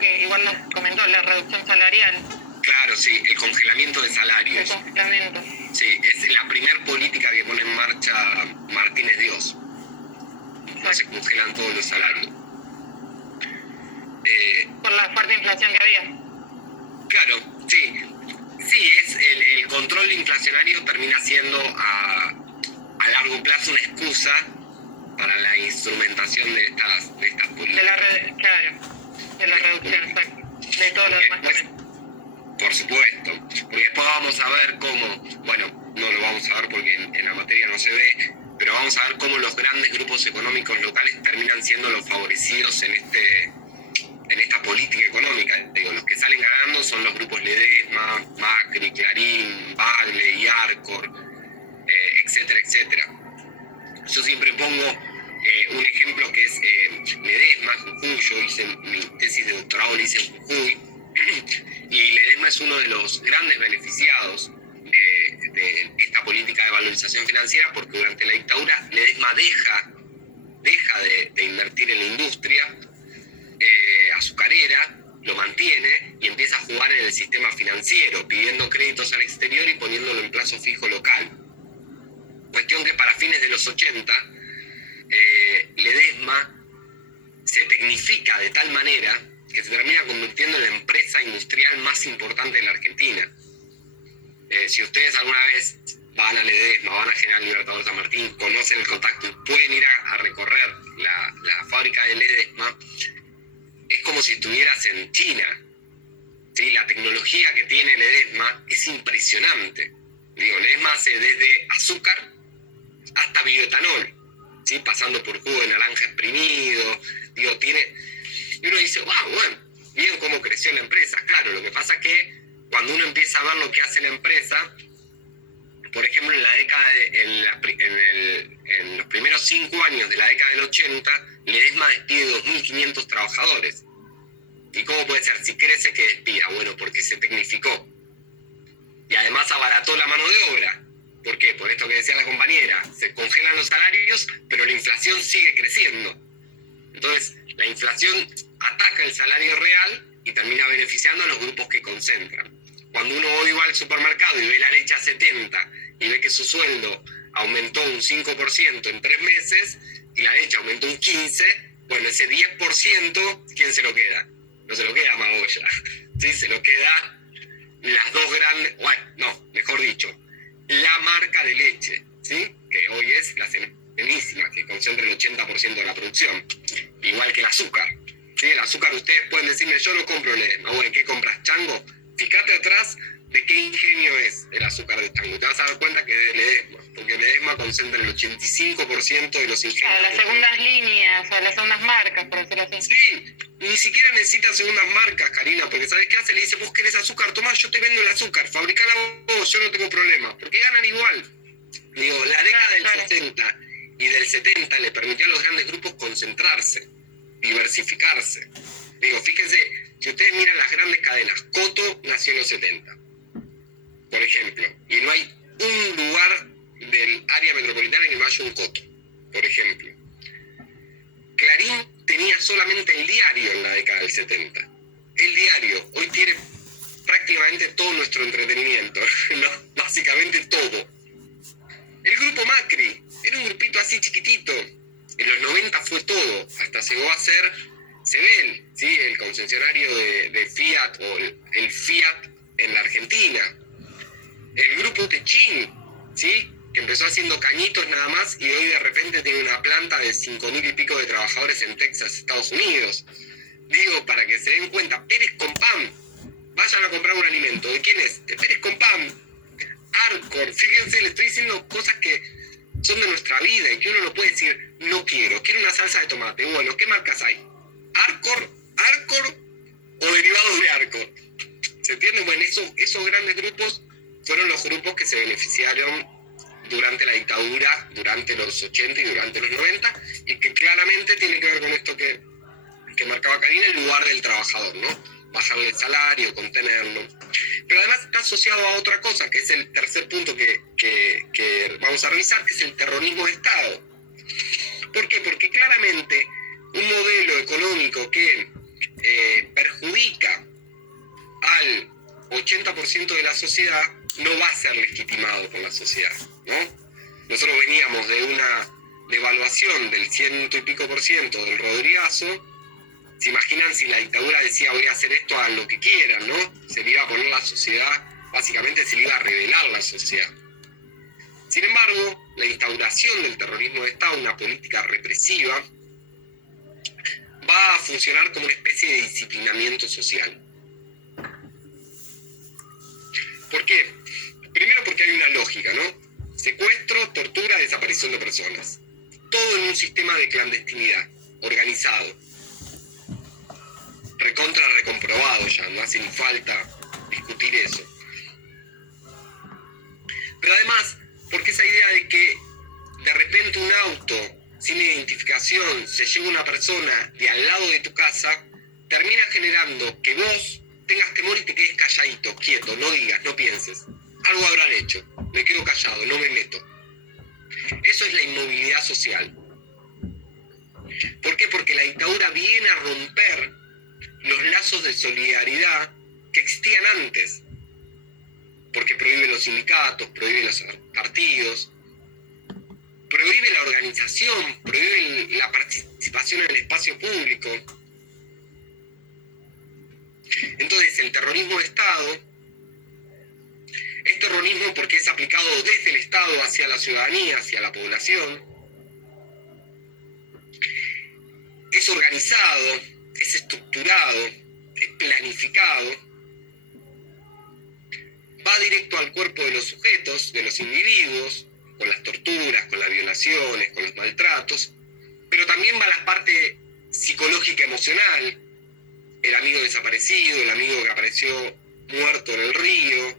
que igual nos comentó, la reducción salarial. Claro, sí, el congelamiento de salarios. El congelamiento. Sí, es la primer política que pone en marcha Martínez Dios. No se congelan todos los salarios. Por la fuerte inflación que había. Claro, sí. Sí, es el control inflacionario termina siendo a largo plazo una excusa para la instrumentación de estas políticas. De la reducción, exacto. De todo lo demás también. Por supuesto, porque después vamos a ver cómo, bueno, no lo vamos a ver porque en la materia no se ve, pero vamos a ver cómo los grandes grupos económicos locales terminan siendo los favorecidos en esta política económica. Digo, los que salen ganando son los grupos Ledesma, Macri, Clarín, Bagle y Arcor, etcétera, etcétera. Yo siempre pongo un ejemplo que es Ledesma, Jujuy. Yo hice mi tesis de doctorado, lo hice en Jujuy, y Ledesma es uno de los grandes beneficiados de esta política de valorización financiera, porque durante la dictadura Ledesma deja de invertir en la industria azucarera, lo mantiene y empieza a jugar en el sistema financiero, pidiendo créditos al exterior y poniéndolo en plazo fijo local. Cuestión que para fines de los 80, Ledesma se tecnifica de tal manera que se termina convirtiendo en la empresa industrial más importante de la Argentina. Si ustedes alguna vez van a Ledesma, van a General Libertador San Martín, conocen el contacto y pueden ir a recorrer la fábrica de Ledesma, es como si estuvieras en China. ¿Sí? La tecnología que tiene Ledesma es impresionante. Ledesma hace desde azúcar hasta bioetanol, ¿sí? Pasando por jugo de naranja exprimido. Y uno dice, wow, bueno, miren cómo creció la empresa. Claro, lo que pasa es que cuando uno empieza a ver lo que hace la empresa, por ejemplo, en los primeros 5 años de la década del 80, Ledesma despide 2.500 trabajadores. ¿Y cómo puede ser? Si crece, que despida. Bueno, porque se tecnificó. Y además abarató la mano de obra. ¿Por qué? Por esto que decía la compañera. Se congelan los salarios, pero la inflación sigue creciendo. Entonces, la inflación ataca el salario real y termina beneficiando a los grupos que concentran. Cuando uno hoy va al supermercado y ve la leche a 70 y ve que su sueldo aumentó un 5% en 3 meses y la leche aumentó un 15%, bueno, ese 10%, ¿quién se lo queda? No se lo queda Magoya, ¿sí? Se lo queda las dos grandes, bueno, no, mejor dicho, la marca de leche, ¿sí? Que hoy es la Serenísima, que concentra el 80% de la producción, igual que el azúcar. ¿Sí? El azúcar, ustedes pueden decirme, yo no compro Ledesma. Bueno, ¿qué compras? Chango. Fíjate atrás de qué ingenio es el azúcar de Chango. Te vas a dar cuenta que es de Ledesma, porque Ledesma concentra el 85% de los ingenios. A las segundas líneas, a las segundas marcas, por decirlo así. Sí, ni siquiera necesita segundas marcas, Karina, porque ¿sabes qué hace? Le dice, vos querés azúcar, tomá, yo te vendo el azúcar, fabricala vos, yo no tengo problema, porque ganan igual. Digo, la década del 60 y del 70 le permitió a los grandes grupos concentrarse, diversificarse. Digo, fíjense, si ustedes miran las grandes cadenas, Coto nació en los 70, por ejemplo, y no hay un lugar del área metropolitana que no haya un Coto, por ejemplo. Clarín tenía solamente el diario en la década del 70. El diario hoy tiene prácticamente todo nuestro entretenimiento, ¿no? Básicamente todo. El grupo Macri era un grupito así chiquitito. En los 90 fue todo, hasta llegó a ser Sebel, ¿sí? El concesionario de Fiat, o el Fiat en la Argentina. El grupo Techin, ¿sí? Que empezó haciendo cañitos nada más y hoy de repente tiene una planta de 5.000 y pico de trabajadores en Texas, Estados Unidos. Digo, para que se den cuenta, Pérez Compam, vayan a comprar un alimento. ¿De quién es? De Pérez Compam. Arcor, fíjense, le estoy diciendo cosas que son de nuestra vida y que uno no puede decir, no quiero una salsa de tomate. Bueno, ¿qué marcas hay? Arcor o derivados de Arcor. ¿Se entiende? Bueno, esos grandes grupos fueron los grupos que se beneficiaron durante la dictadura, durante los 80 y durante los 90, y que claramente tiene que ver con esto que marcaba Karina, el lugar del trabajador, ¿no? Bajarle el salario, contenerlo. Pero además está asociado a otra cosa, que es el tercer punto que vamos a revisar, que es el terrorismo de Estado. ¿Por qué? Porque claramente un modelo económico que perjudica al 80% de la sociedad, no va a ser legitimado por la sociedad, ¿no? Nosotros veníamos de una devaluación del 100 y pico por ciento del Rodrigazo. ¿Se imaginan si la dictadura decía voy a hacer esto a lo que quieran, ¿no? Se le iba a poner la sociedad, básicamente se le iba a revelar la sociedad. Sin embargo, la instauración del terrorismo de Estado, una política represiva, va a funcionar como una especie de disciplinamiento social. ¿Por qué? Primero porque hay una lógica, ¿no? Secuestro, tortura, desaparición de personas. Todo en un sistema de clandestinidad, organizado. Recontra recomprobado ya, no hace ni falta discutir eso. Pero además, porque esa idea de que de repente un auto sin identificación se lleva una persona de al lado de tu casa, termina generando que vos tengas temor y te quedes calladito, quieto, no digas, no pienses. Algo habrán hecho, me quedo callado, no me meto. Eso es la inmovilidad social. ¿Por qué? Porque la dictadura viene a romper los lazos de solidaridad que existían antes. Porque prohíbe los sindicatos, prohíbe los partidos, prohíbe la organización, prohíbe la participación en el espacio público. Entonces, el terrorismo de Estado es terrorismo porque es aplicado desde el Estado hacia la ciudadanía, hacia la población. Es organizado, es estructurado, es planificado. Va directo al cuerpo de los sujetos, de los individuos, con las torturas, con las violaciones, con los maltratos, pero también va a la parte psicológica emocional, el amigo desaparecido, el amigo que apareció muerto en el río,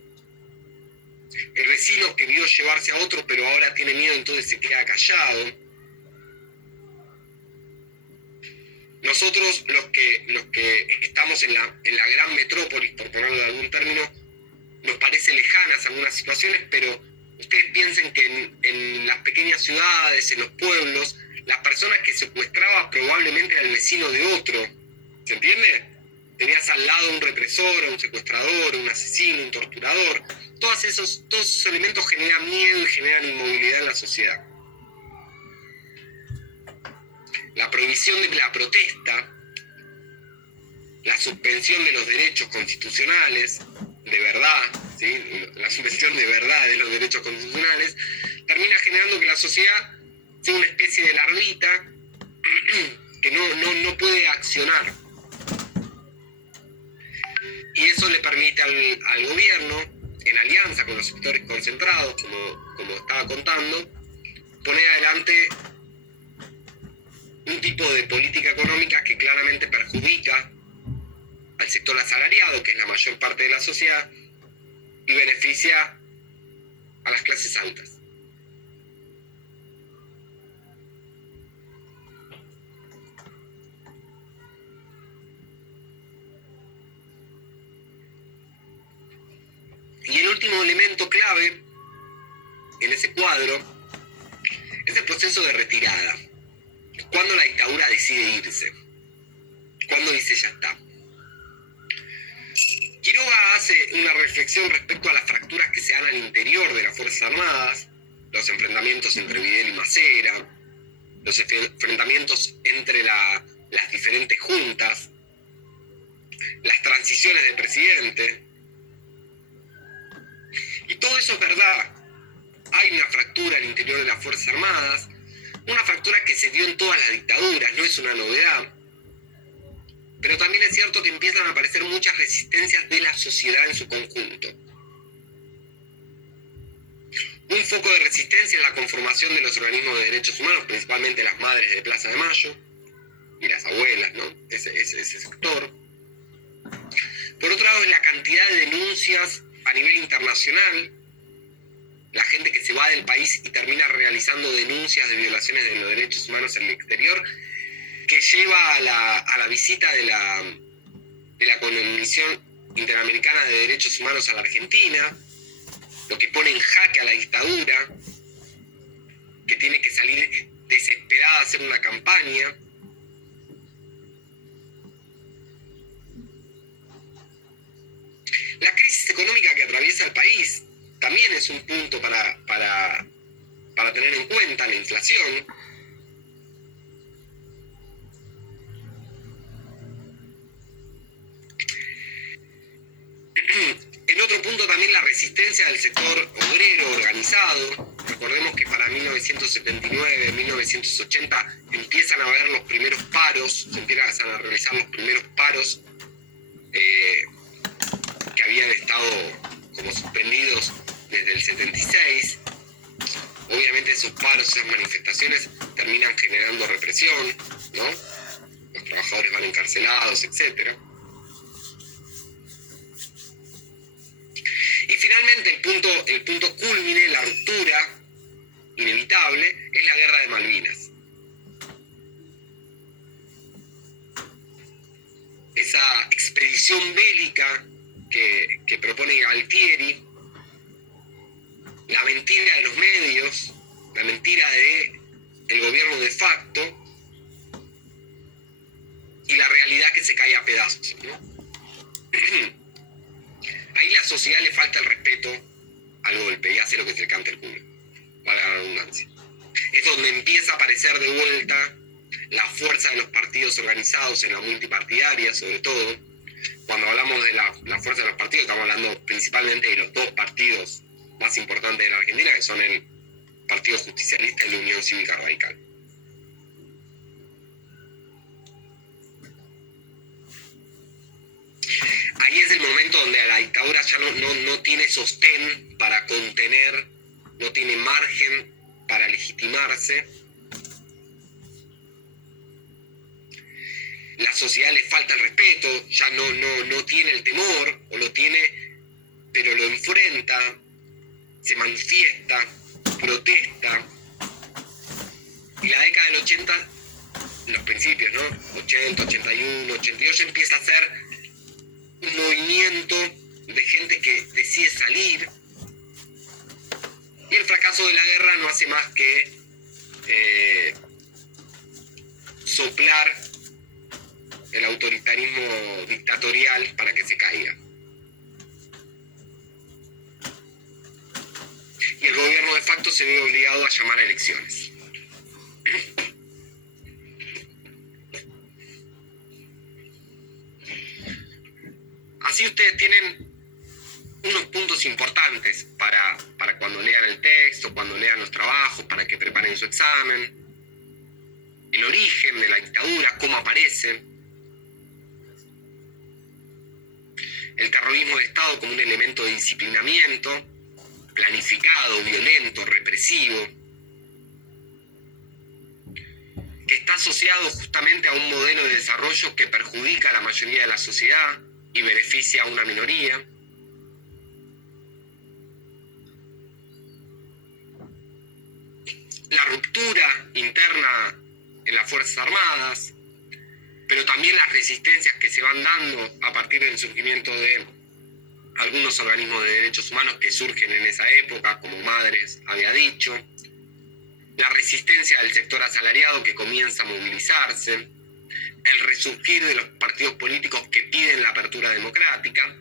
el vecino que vio llevarse a otro pero ahora tiene miedo, entonces se queda callado. Nosotros, los que estamos en la gran metrópolis, por ponerlo de algún término, nos parece lejanas algunas situaciones, pero ustedes piensen que en las pequeñas ciudades, en los pueblos, las personas que secuestraba probablemente era el vecino de otro. ¿Se entiende? Tenías al lado un represor, un secuestrador, un asesino, un torturador. Todos esos elementos generan miedo y generan inmovilidad en la sociedad. La prohibición de la protesta, la suspensión de los derechos constitucionales, de verdad, ¿sí? La suspensión de verdad de los derechos constitucionales, termina generando que la sociedad sea una especie de larvita que no puede accionar. Y eso le permite al gobierno, en alianza con los sectores concentrados, como estaba contando, poner adelante un tipo de política económica que claramente perjudica al sector asalariado, que es la mayor parte de la sociedad, y beneficia a las clases altas. Y el último elemento clave en ese cuadro es el proceso de retirada. Cuando la dictadura decide irse. Cuando dice ya está. Quiroga hace una reflexión respecto a las fracturas que se dan al interior de las Fuerzas Armadas, los enfrentamientos entre Videla y Macera, los enfrentamientos entre las diferentes juntas, las transiciones de presidente. Y todo eso es verdad. Hay una fractura al interior de las Fuerzas Armadas, una fractura que se dio en todas las dictaduras, no es una novedad. Pero también es cierto que empiezan a aparecer muchas resistencias de la sociedad en su conjunto. Un foco de resistencia es la conformación de los organismos de derechos humanos, principalmente las madres de Plaza de Mayo y las abuelas, ¿no? Ese sector. Por otro lado, es la cantidad de denuncias a nivel internacional, la gente que se va del país y termina realizando denuncias de violaciones de los derechos humanos en el exterior, que lleva a la visita de la Comisión Interamericana de Derechos Humanos a la Argentina, lo que pone en jaque a la dictadura, que tiene que salir desesperada a hacer una campaña. económica que atraviesa el país también es un punto para tener en cuenta, la inflación. En otro punto también la resistencia del sector obrero organizado. Recordemos que para 1979, 1980 empiezan a haber los primeros paros, se empiezan a realizar los primeros paros que habían estado como suspendidos desde el 76. Obviamente esos paros, esas manifestaciones terminan generando represión, ¿no? Los trabajadores van encarcelados, etc. Y finalmente el punto cúlmine, la ruptura inevitable, es la guerra de Malvinas. Esa expedición bélica que propone Galtieri, la mentira de los medios, la mentira del gobierno de facto y la realidad que se cae a pedazos, ¿no? Ahí la sociedad le falta el respeto al golpe y hace lo que se le canta el culo, valga la redundancia. Es donde empieza a aparecer de vuelta la fuerza de los partidos organizados en la multipartidaria, sobre todo. Cuando hablamos de la fuerza de los partidos, estamos hablando principalmente de los dos partidos más importantes de la Argentina, que son el Partido Justicialista y la Unión Cívica Radical. Ahí es el momento donde la dictadura ya no tiene sostén para contener, no tiene margen para legitimarse. La sociedad le falta el respeto, ya no tiene el temor, o lo tiene, pero lo enfrenta, se manifiesta, protesta. Y la década del 80, los principios, ¿no? 80, 81, 82, empieza a ser un movimiento de gente que decide salir. Y el fracaso de la guerra no hace más que soplar el autoritarismo dictatorial para que se caiga. Y el gobierno de facto se ve obligado a llamar a elecciones. Así ustedes tienen unos puntos importantes para cuando lean el texto, cuando lean los trabajos, para que preparen su examen. El origen de la dictadura, cómo aparece. El terrorismo de Estado como un elemento de disciplinamiento, planificado, violento, represivo, que está asociado justamente a un modelo de desarrollo que perjudica a la mayoría de la sociedad y beneficia a una minoría. La ruptura interna en las Fuerzas Armadas, pero también las resistencias que se van dando a partir del surgimiento de algunos organismos de derechos humanos que surgen en esa época, como Madres había dicho, la resistencia del sector asalariado que comienza a movilizarse, el resurgir de los partidos políticos que piden la apertura democrática,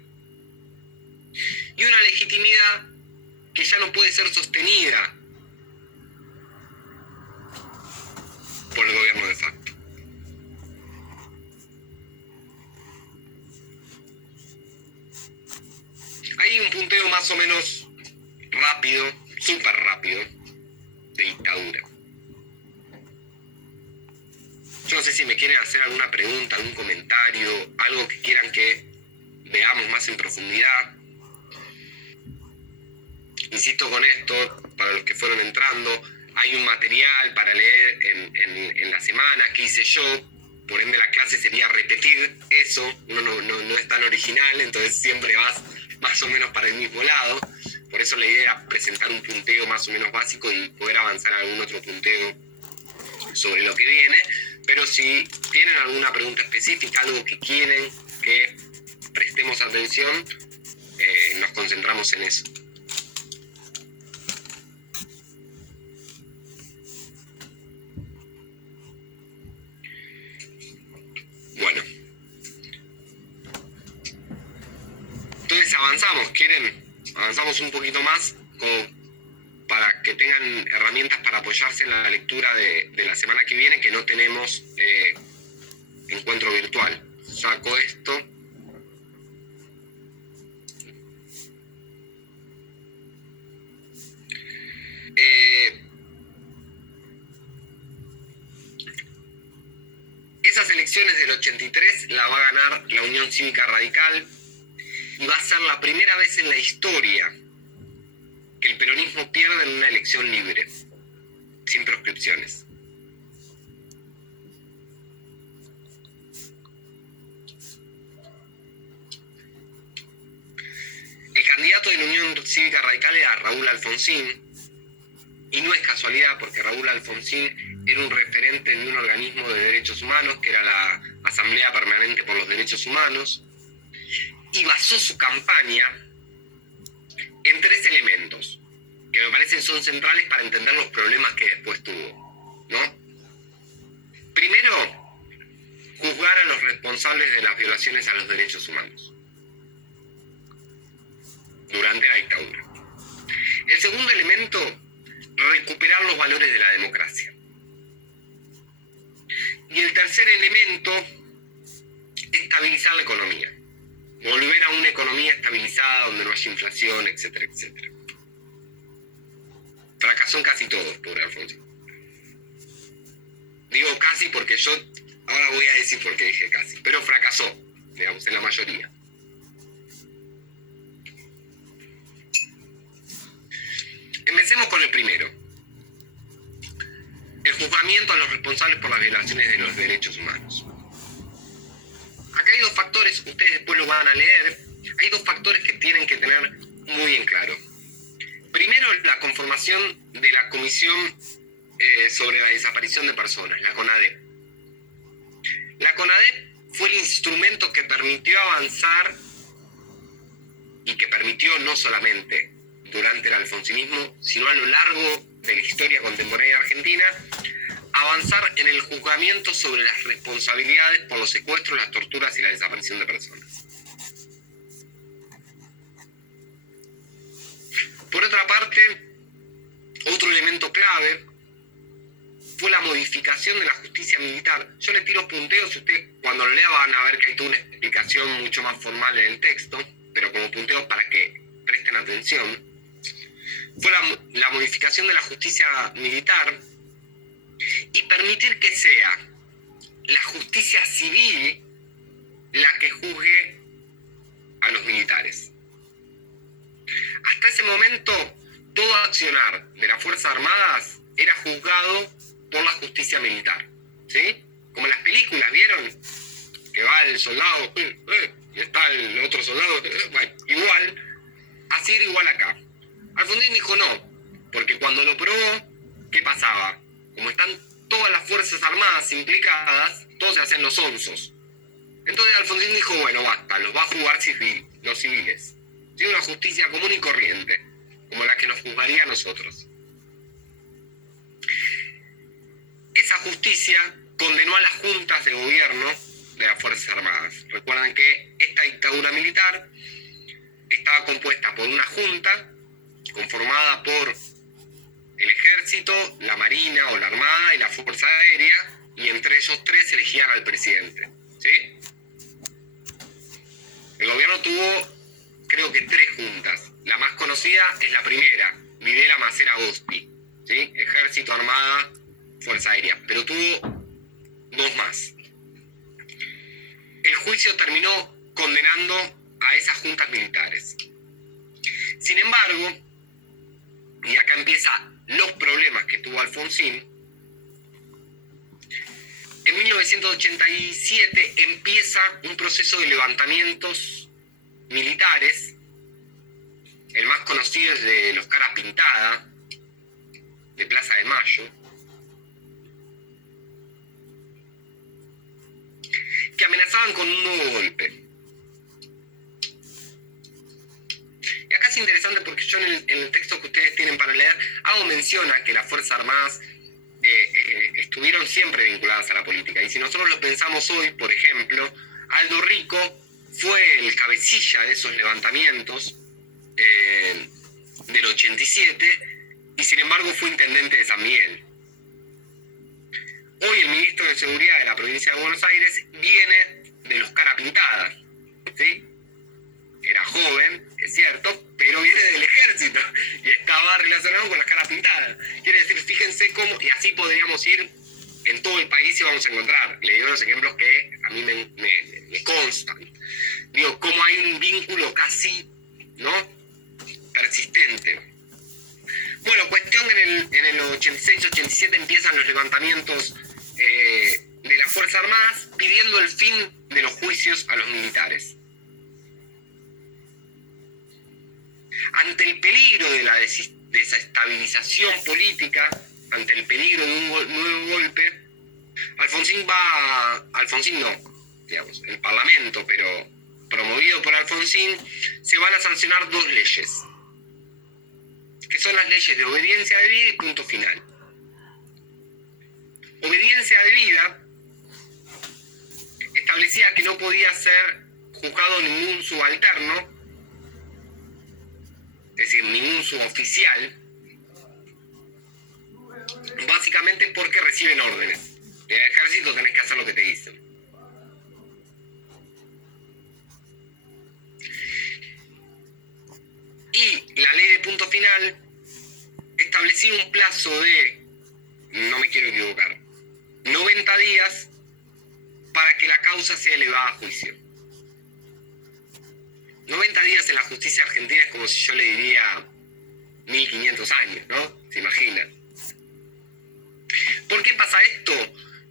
y una legitimidad que ya no puede ser sostenida por el gobierno de facto. Hay un punteo más o menos rápido, súper rápido, de dictadura. Yo no sé si me quieren hacer alguna pregunta, algún comentario, algo que quieran que veamos más en profundidad. Insisto con esto, para los que fueron entrando, hay un material para leer en la semana que hice yo, por ende la clase sería repetir eso, uno no es tan original, entonces siempre vas más o menos para el mismo lado. Por eso la idea era presentar un punteo más o menos básico y poder avanzar a algún otro punteo sobre lo que viene. Pero si tienen alguna pregunta específica, algo que quieren que prestemos atención, nos concentramos en eso. Bueno. Entonces avanzamos, ¿quieren? Avanzamos un poquito más como para que tengan herramientas para apoyarse en la lectura de la semana que viene, que no tenemos encuentro virtual. Saco esto. Esas elecciones del 83 la va a ganar la Unión Cívica Radical y va a ser la primera vez en la historia que el peronismo pierde en una elección libre, sin proscripciones. El candidato de la Unión Cívica Radical era Raúl Alfonsín, y no es casualidad porque Raúl Alfonsín era un referente de un organismo de derechos humanos, que era la Asamblea Permanente por los Derechos Humanos, y basó su campaña en 3 elementos, que me parecen son centrales para entender los problemas que después tuvo, ¿no? Primero, juzgar a los responsables de las violaciones a los derechos humanos durante la dictadura. El segundo elemento, recuperar los valores de la democracia. Y el tercer elemento, estabilizar la economía. Volver a una economía estabilizada donde no haya inflación, etcétera, etcétera. Fracasó en casi todo, pobre Alfonsín. Digo casi porque yo, ahora voy a decir por qué dije casi, pero fracasó, digamos, en la mayoría. Empecemos con el primero. El juzgamiento a los responsables por las violaciones de los derechos humanos. Acá hay 2 factores, ustedes después lo van a leer. Hay 2 factores que tienen que tener muy en claro. Primero, la conformación de la Comisión sobre la Desaparición de Personas, la CONADEP. La CONADEP fue el instrumento que permitió avanzar y que permitió no solamente durante el alfonsinismo, sino a lo largo de la historia contemporánea argentina, avanzar en el juzgamiento sobre las responsabilidades por los secuestros, las torturas y la desaparición de personas. Por otra parte, otro elemento clave fue la modificación de la justicia militar. Yo le tiro punteos, ustedes cuando lo lean van a ver que hay toda una explicación mucho más formal en el texto, pero como punteos para que presten atención. Fue la modificación de la justicia militar y permitir que sea la justicia civil la que juzgue a los militares. Hasta ese momento, todo accionar de las Fuerzas Armadas era juzgado por la justicia militar, ¿sí? Como en las películas, ¿vieron? Que va el soldado y está el otro soldado, bueno, igual, así era igual acá. Alfonsín dijo no, porque cuando lo probó, ¿qué pasaba? Como están todas las Fuerzas Armadas implicadas, todos se hacen los onzos. Entonces Alfonsín dijo, bueno, basta, los va a juzgar los civiles. Tiene una justicia común y corriente, como la que nos juzgaría a nosotros. Esa justicia condenó a las juntas de gobierno de las Fuerzas Armadas. Recuerden que esta dictadura militar estaba compuesta por una junta conformada por el ejército, la marina o la armada y la fuerza aérea, y entre ellos 3 elegían al presidente, ¿sí? El gobierno tuvo, creo que 3 juntas. La más conocida es la primera, Videla Macera Agospi, ¿sí? Ejército, armada, fuerza aérea, pero tuvo 2 más. El juicio terminó condenando a esas juntas militares. Sin embargo, y acá empiezan los problemas que tuvo Alfonsín, en 1987 empieza un proceso de levantamientos militares. El más conocido es de los Cara Pintada, de Plaza de Mayo, que amenazaban con un nuevo golpe. Y acá es interesante porque yo en el texto que ustedes tienen para leer hago mención a que las Fuerzas Armadas estuvieron siempre vinculadas a la política. Y si nosotros lo pensamos hoy, por ejemplo, Aldo Rico fue el cabecilla de esos levantamientos del 87 y sin embargo fue intendente de San Miguel. Hoy el ministro de Seguridad de la provincia de Buenos Aires viene de los cara pintadas, ¿sí? Era joven, es cierto, pero viene del ejército y estaba relacionado con las caras pintadas. Quiere decir, fíjense cómo, y así podríamos ir en todo el país y vamos a encontrar. Le digo los ejemplos que a mí me constan. Digo, cómo hay un vínculo casi, ¿no?, persistente. Bueno, cuestión en el 86-87 empiezan los levantamientos de las Fuerzas Armadas pidiendo el fin de los juicios a los militares. Ante el peligro de la desestabilización política, ante el peligro de un nuevo golpe, el Parlamento, pero promovido por Alfonsín, se van a sancionar 2 leyes, que son las leyes de obediencia debida y punto final. Obediencia debida establecía que no podía ser juzgado ningún subalterno, es decir, ningún suboficial, básicamente porque reciben órdenes. En el ejército tenés que hacer lo que te dicen. Y la ley de punto final establecía un plazo de, no me quiero equivocar, 90 días para que la causa sea elevada a juicio. 90 días en la justicia argentina es como si yo le diría 1500 años, ¿no? ¿Se imaginan? ¿Por qué pasa esto?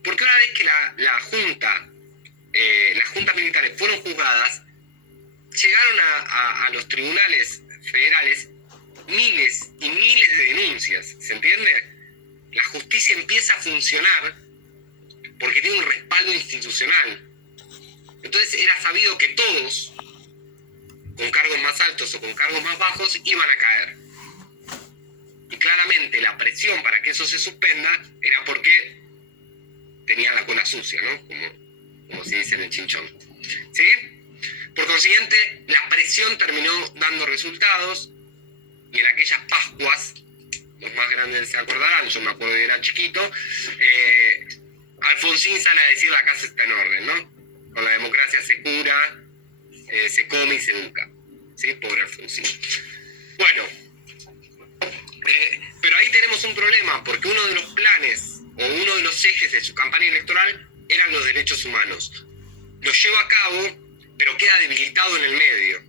Porque una vez que las juntas militares fueron juzgadas, llegaron a los tribunales federales miles y miles de denuncias, ¿se entiende? La justicia empieza a funcionar porque tiene un respaldo institucional. Entonces era sabido que todos, con cargos más altos o con cargos más bajos, iban a caer. Y claramente la presión para que eso se suspenda era porque tenían la cola sucia, ¿no? Como se dice en el chinchón. ¿Sí? Por consiguiente, la presión terminó dando resultados y en aquellas Pascuas, los más grandes se acordarán, yo me acuerdo que era chiquito, Alfonsín sale a decir la casa está en orden, ¿no? Con la democracia se cura, se come y se educa. ¿Sí? Pobre Alfonsín. Bueno, pero ahí tenemos un problema, porque uno de los planes o uno de los ejes de su campaña electoral eran los derechos humanos. Lo lleva a cabo, pero queda debilitado en el medio,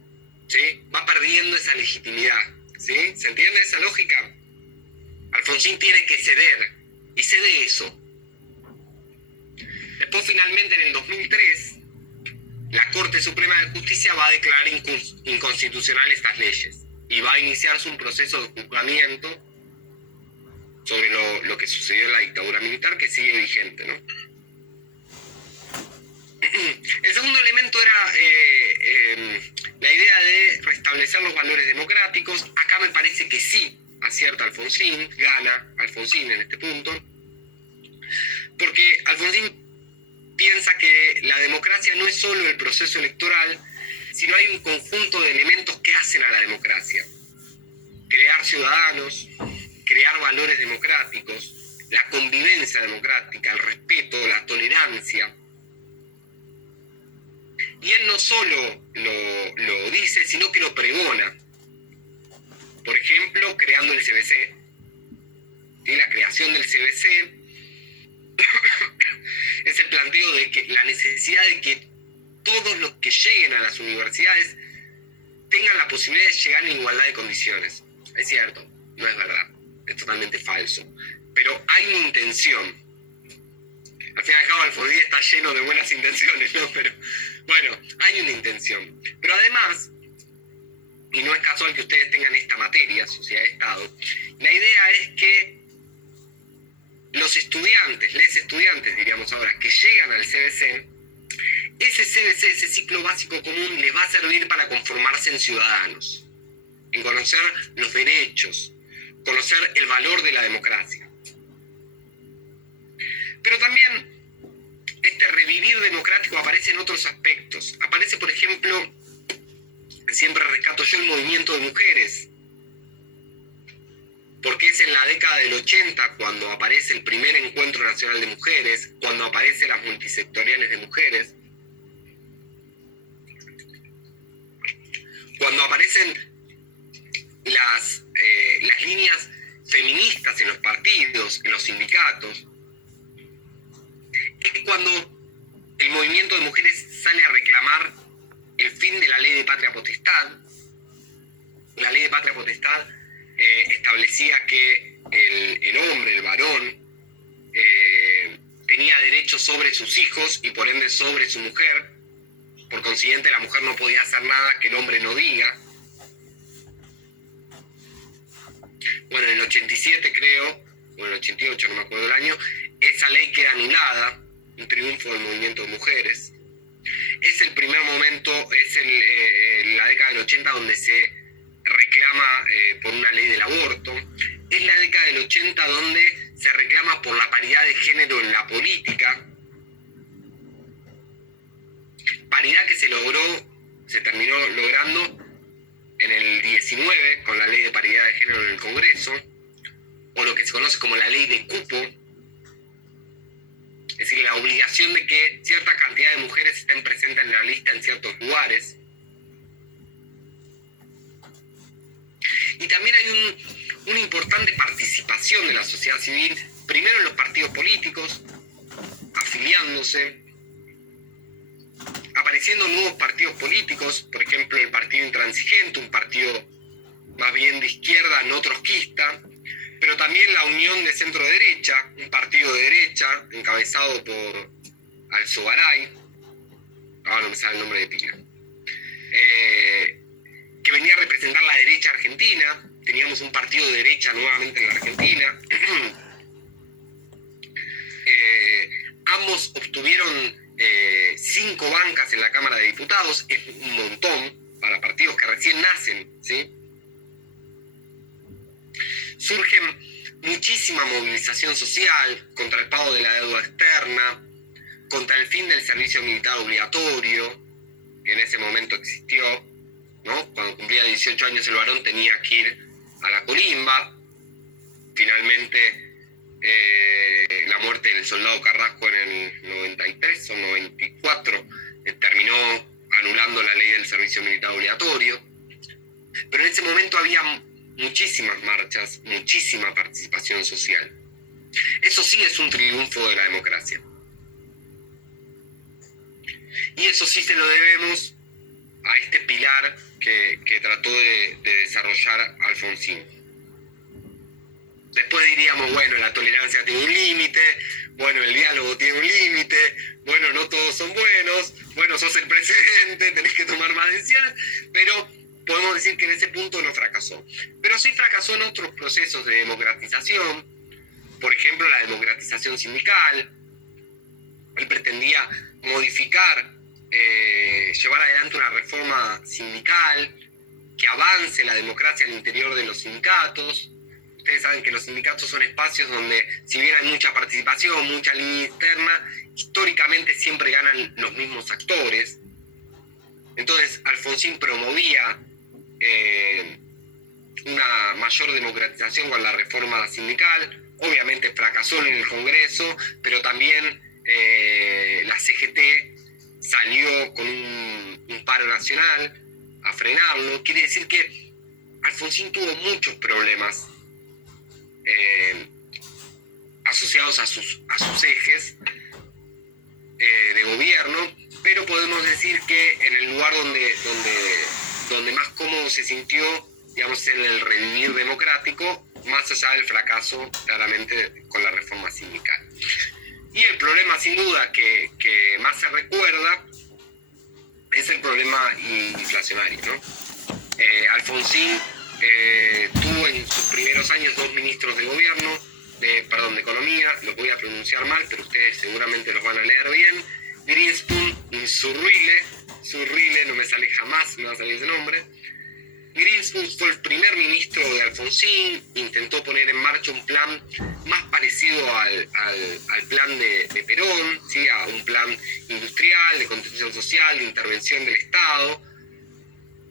¿sí? Va perdiendo esa legitimidad, ¿sí? ¿Se entiende esa lógica? Alfonsín tiene que ceder, y cede eso. Después, finalmente, en el 2003, la Corte Suprema de Justicia va a declarar inconstitucional estas leyes y va a iniciarse un proceso de juzgamiento sobre lo que sucedió en la dictadura militar, que sigue vigente, ¿no? El segundo elemento era la idea de restablecer los valores democráticos. Acá me parece que sí acierta Alfonsín, gana Alfonsín en este punto, porque Alfonsín piensa que la democracia no es solo el proceso electoral, sino hay un conjunto de elementos que hacen a la democracia. Crear ciudadanos, crear valores democráticos, la convivencia democrática, el respeto, la tolerancia. Y él no solo lo dice, sino que lo pregona. Por ejemplo, creando el CBC. ¿Sí? La creación del CBC es el planteo de que la necesidad de que todos los que lleguen a las universidades tengan la posibilidad de llegar en igualdad de condiciones. Es cierto, no es verdad, es totalmente falso. Pero hay una intención. Al fin y al cabo, Alfonsín está lleno de buenas intenciones, ¿no? Pero bueno, hay una intención. Pero además, y no es casual que ustedes tengan esta materia, sociedad-estado, la idea es que los estudiantes, les estudiantes, diríamos ahora, que llegan al CBC, ese CBC, ese ciclo básico común, les va a servir para conformarse en ciudadanos, en conocer los derechos, conocer el valor de la democracia. Pero también este revivir democrático aparece en otros aspectos. Aparece, por ejemplo, siempre rescato yo el movimiento de mujeres, porque es en la década del 80 cuando aparece el primer encuentro nacional de mujeres, cuando aparecen las multisectoriales de mujeres, cuando aparecen las líneas feministas en los partidos, en los sindicatos. Es cuando el movimiento de mujeres sale a reclamar el fin de la ley de patria potestad. La ley de patria potestad establecía que el hombre, el varón, tenía derechos sobre sus hijos y por ende sobre su mujer. Por consiguiente, la mujer no podía hacer nada que el hombre no diga. Bueno, en el 87 creo, o en el 88, no me acuerdo el año, esa ley queda anulada, un triunfo del movimiento de mujeres. Es el primer momento, es la década del 80 donde se reclama por una ley del aborto. Es la década del 80 donde se reclama por la paridad de género en la política. Paridad que se terminó logrando en el 19 con la ley de paridad de género en el Congreso, o lo que se conoce como la ley de cupo, es decir, la obligación de que cierta cantidad de mujeres estén presentes en la lista en ciertos lugares. Y también hay una importante participación de la sociedad civil, primero en los partidos políticos, afiliándose, apareciendo nuevos partidos políticos, por ejemplo el Partido Intransigente, un partido más bien de izquierda, no trotskista, pero también la Unión de Centro-Derecha, un partido de derecha encabezado por Alzogaray, ahora no me sale el nombre de pila, que venía a representar la derecha argentina. Teníamos un partido de derecha nuevamente en la Argentina. Ambos obtuvieron 5 bancas en la Cámara de Diputados, es un montón para partidos que recién nacen, ¿sí? Surge muchísima movilización social contra el pago de la deuda externa, contra el fin del servicio militar obligatorio, que en ese momento existió, ¿no? Cuando cumplía 18 años el varón tenía que ir a la colimba. Finalmente la muerte del soldado Carrasco en el 93 o 94 terminó anulando la ley del servicio militar obligatorio. Pero en ese momento había muchísimas marchas, muchísima participación social. Eso sí es un triunfo de la democracia. Y eso sí se lo debemos a este pilar que trató de desarrollar Alfonsín. Después diríamos, bueno, la tolerancia tiene un límite, bueno, el diálogo tiene un límite, bueno, no todos son buenos, bueno, sos el presidente, tenés que tomar más decisiones, pero podemos decir que en ese punto no fracasó. Pero sí fracasó en otros procesos de democratización, por ejemplo, la democratización sindical. Él pretendía modificar, llevar adelante una reforma sindical que avance la democracia al interior de los sindicatos. Ustedes saben que los sindicatos son espacios donde, si bien hay mucha participación, mucha línea interna, históricamente siempre ganan los mismos actores. Entonces, Alfonsín promovía una mayor democratización con la reforma sindical. Obviamente fracasó en el Congreso, pero también la CGT salió con un paro nacional a frenarlo. Quiere decir que Alfonsín tuvo muchos problemas asociados a sus ejes de gobierno, pero podemos decir que en el lugar donde más cómodo se sintió, digamos, en el revivir democrático, más allá del fracaso claramente con la reforma sindical. Y el problema sin duda que más se recuerda es el problema inflacionario, ¿no? Alfonsín tuvo en sus primeros años 2 ministros de gobierno, de economía, lo voy a pronunciar mal, pero ustedes seguramente los van a leer bien. Greenspoon y Zurrile, no me sale jamás, me va a salir ese nombre. Greenspoon fue el primer ministro de Alfonsín, intentó poner en marcha un plan más parecido al plan de Perón, ¿sí? A un plan industrial, de contención social, de intervención del Estado.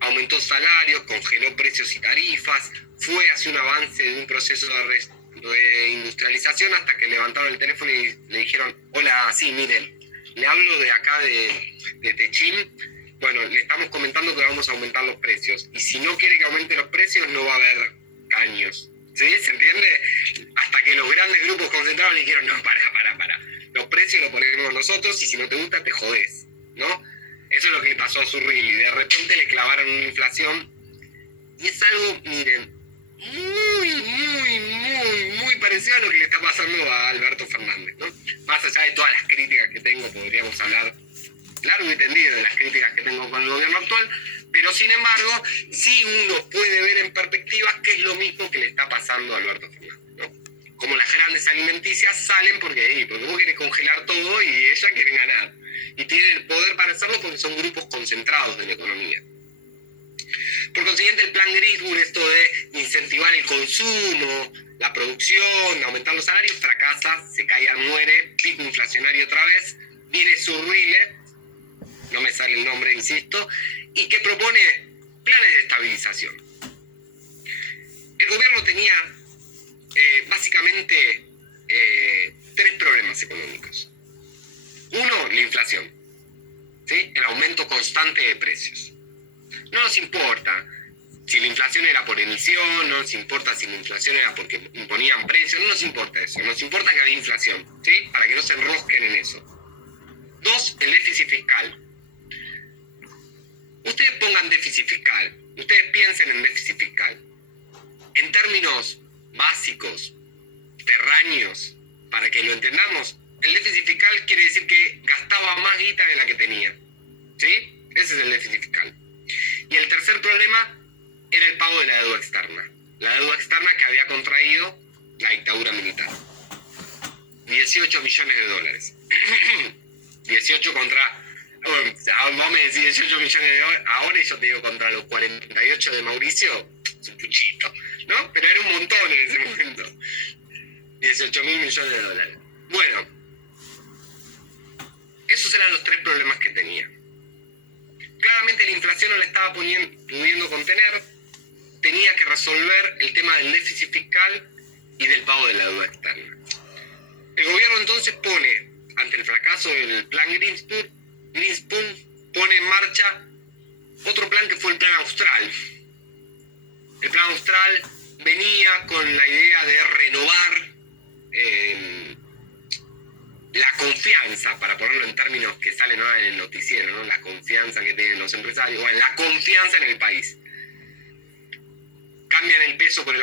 Aumentó salarios, congeló precios y tarifas, fue hacia un avance de un proceso de reindustrialización hasta que levantaron el teléfono y le dijeron: hola, sí, miren, le hablo de acá de Techín. Bueno, le estamos comentando que vamos a aumentar los precios. Y si no quiere que aumente los precios, no va a haber caños. ¿Sí? ¿Se entiende? Hasta que los grandes grupos concentrados le dijeron: no, para. Los precios los ponemos nosotros y si no te gusta, te jodés, ¿no? Eso es lo que le pasó a Zurrilli. De repente le clavaron una inflación. Y es algo, miren, muy parecido a lo que le está pasando a Alberto Fernández, ¿no? Más allá de todas las críticas que tengo, podríamos hablar largo y tendido de las críticas que tengo con el gobierno actual, pero sin embargo, sí uno puede ver en perspectiva que es lo mismo que le está pasando a Alberto Fernández, ¿no? Como las grandes alimenticias salen porque vos querés congelar todo y ellas quieren ganar. Y tienen el poder para hacerlo porque son grupos concentrados de la economía. Por consiguiente, el plan Greenspoon, esto de incentivar el consumo, la producción, aumentar los salarios, fracasa, se cae, muere, pico inflacionario otra vez, viene Zurrilli, no me sale el nombre, insisto, y que propone planes de estabilización. El gobierno tenía básicamente 3 problemas económicos. Uno, la inflación, ¿sí? El aumento constante de precios. No nos importa si la inflación era por emisión, no nos importa si la inflación era porque imponían precios, no nos importa eso, nos importa que había inflación, ¿sí? Para que no se enrosquen en eso. 2, el déficit fiscal. Ustedes pongan déficit fiscal, ustedes piensen en déficit fiscal. En términos básicos, terráneos, para que lo entendamos, el déficit fiscal quiere decir que gastaba más guita de la que tenía, ¿sí? Ese es el déficit fiscal. Y el tercer problema era el pago de la deuda externa. La deuda externa que había contraído la dictadura militar. 18 millones de dólares. 18 contra... Vos me decís 18 millones de dólares ahora y yo te digo contra los 48 de Mauricio. Es un puchito, ¿no? Pero era un montón en ese momento. 18 mil millones de dólares. Bueno, esos eran los 3 problemas que tenía. Claramente la inflación no la estaba pudiendo contener, tenía que resolver el tema del déficit fiscal y del pago de la deuda externa. El gobierno entonces pone, ante el fracaso del plan Greenspoon, pone en marcha otro plan que fue el plan Austral. El plan Austral venía con la idea de renovar la confianza, para ponerlo en términos que salen ahora en el noticiero, ¿no? La confianza que tienen los empresarios, bueno, la confianza en el país. Cambian el peso por el